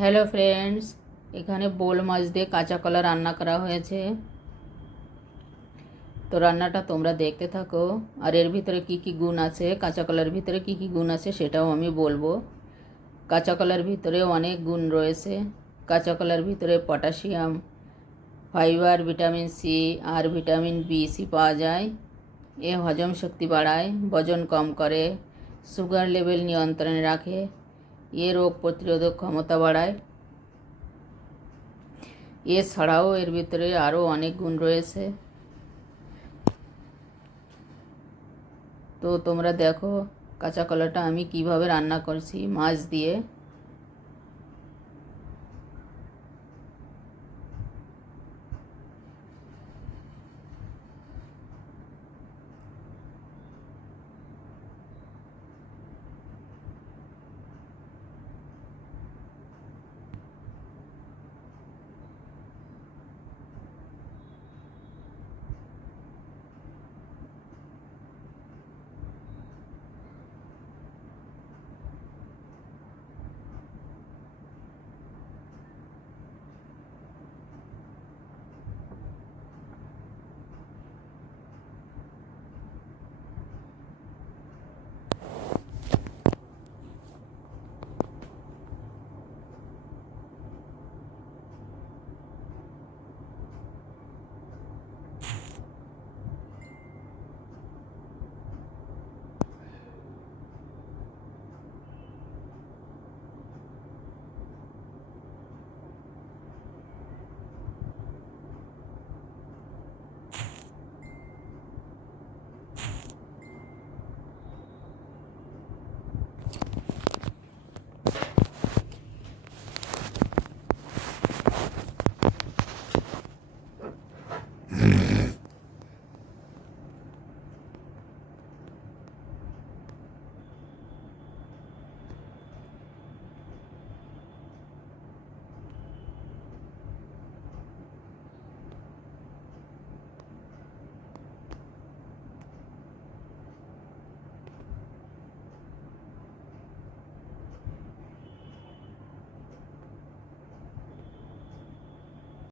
Hello friends, এখানে বোল মাছ দিয়ে কাঁচা কলা রান্না করা হয়েছে। তো রান্নাটা তোমরা দেখতে থাকো। আর এর ভিতরে কি কি গুণ আছে, কাঁচা কলার ভিতরে কি কি গুণ আছে সেটাও আমি বলবো। কাঁচা কলার ভিতরে অনেক গুণ রয়েছে। কাঁচা কলার ভিতরে পটাশিয়াম, ফাইবার, ভিটামিন সি আর ভিটামিন বি পাওয়া যায়। এ হজম শক্তি বাড়ায়, ওজন কম করে, সুগার লেভেল নিয়ন্ত্রণে রাখে, এ রোগ প্রতিরোধক ক্ষমতা বাড়ায়। এছাড়াও এর ভিতরে আরও অনেক গুণ রয়েছে। তো তোমরা দেখো কাঁচা কলাটা আমি কিভাবে রান্না করছি মাছ দিয়ে।